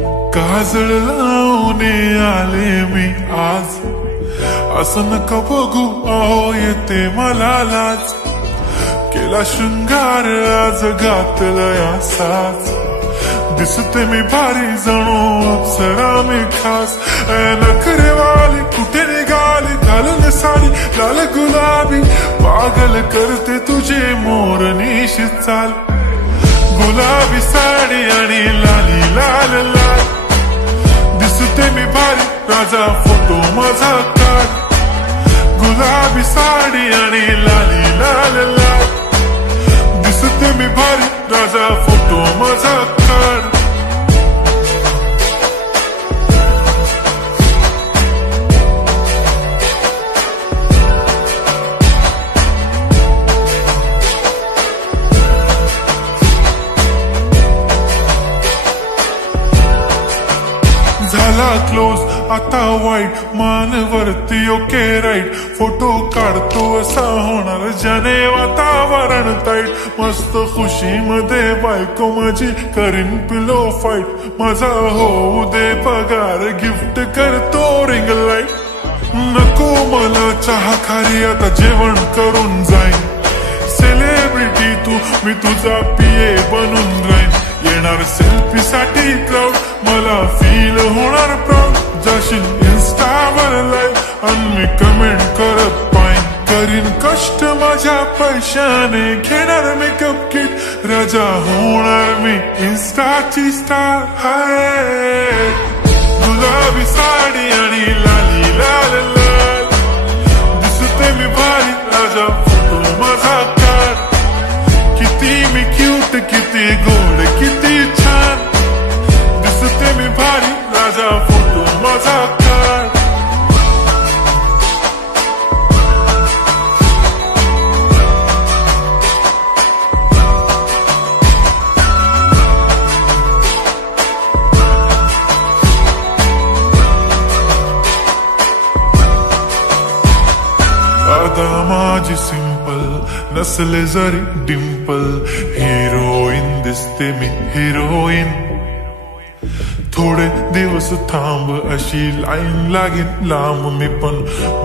काजळ लावून आले मी आज, असं नका बघू अहो येते मला लाज. केला शृंगार आज घातलाय असाच, दिसते मी भारी जणू अप्सरा मी खास. नखरेवाली कुठे निघाली घालून साडी लाल गुलाबी, पागल करते तुझे मोरनीशी चाल. गुलाबी साडी आणि लाली लाल लाल, दिसते मी भारी राजा फोटो माझा काढ. गुलाबी साडी आणि लाली लाल लाल, दिसते मी भारी राजा फोटो माझा काढ. झाला क्लोज आता वाईट, मान वरती ओके राईट. फोटो काढतो असा होणार ज्याने वातावरण ताईट. मस्त खुशी मध्ये बायको माझी करीन पिलो फाईट. माझा होऊ दे पगार गिफ्ट करतो रिंग लाईट. नको मला चहा खारी आता जेवण करून जाईन. सेलिब्रिटी तू मी तुझा पिये बनून राहीन. येणार सेल्फी साठी क्राऊड मला फील होणार प्राऊड. जाशील इन्स्टावर लाईव्ह आणि मी कमेंट करत पाईन. करीन कष्ट माझ्या पैशाने घेणार मेकअप किट. राजा होणार मी इन्स्टाची स्टार. हाय गुलाबी साडी आणि लाली लाल लाल, दिसते मी भारी राजा फोटो माझा काढ. किती मी क्यूट किती गोड किती छान, दिसते मी भारी राजा फोटो माझा काढ. आता माझी सिंपल नसले जरी डिंपल, हिरोईन दिसते मी हिरोईन. थोडे दिवस थांब अशी लाईन लागेल लांब, मी पण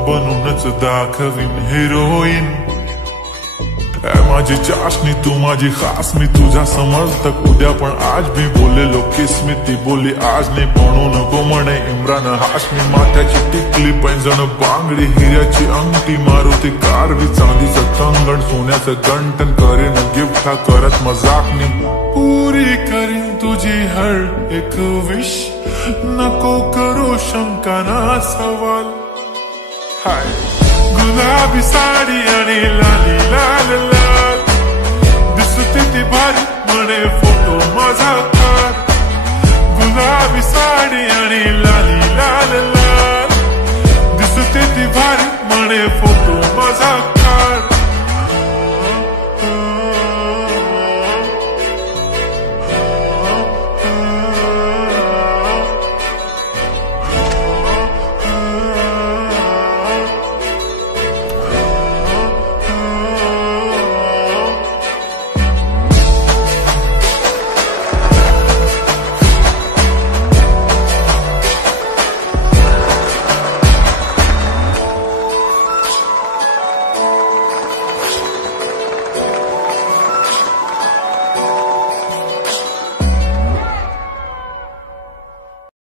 बनूनच दाखवीन हिरोईन. माझी चाशनी तू माझी खास, मी तुझा समर्थक उद्या पण आज मी बोललेलो किस्मी. ती बोली आज नाही म्हणू नको म्हणे इम्रान हाशमी. माथ्याची टिकली पैंजण बांगडी हिऱ्याची अंगठी, मारुती कारवी चांदीचं कंगण सोन्याचं गंटन. करीन गिफ्ट हा करत मजाकनी, पुरी करीन तुझी हर एक विश. नको करू शंका ना सवाल. हाय गुलाबी साडी आणि लाली लाल लाल, दिसते ती भारी म्हणे फोटो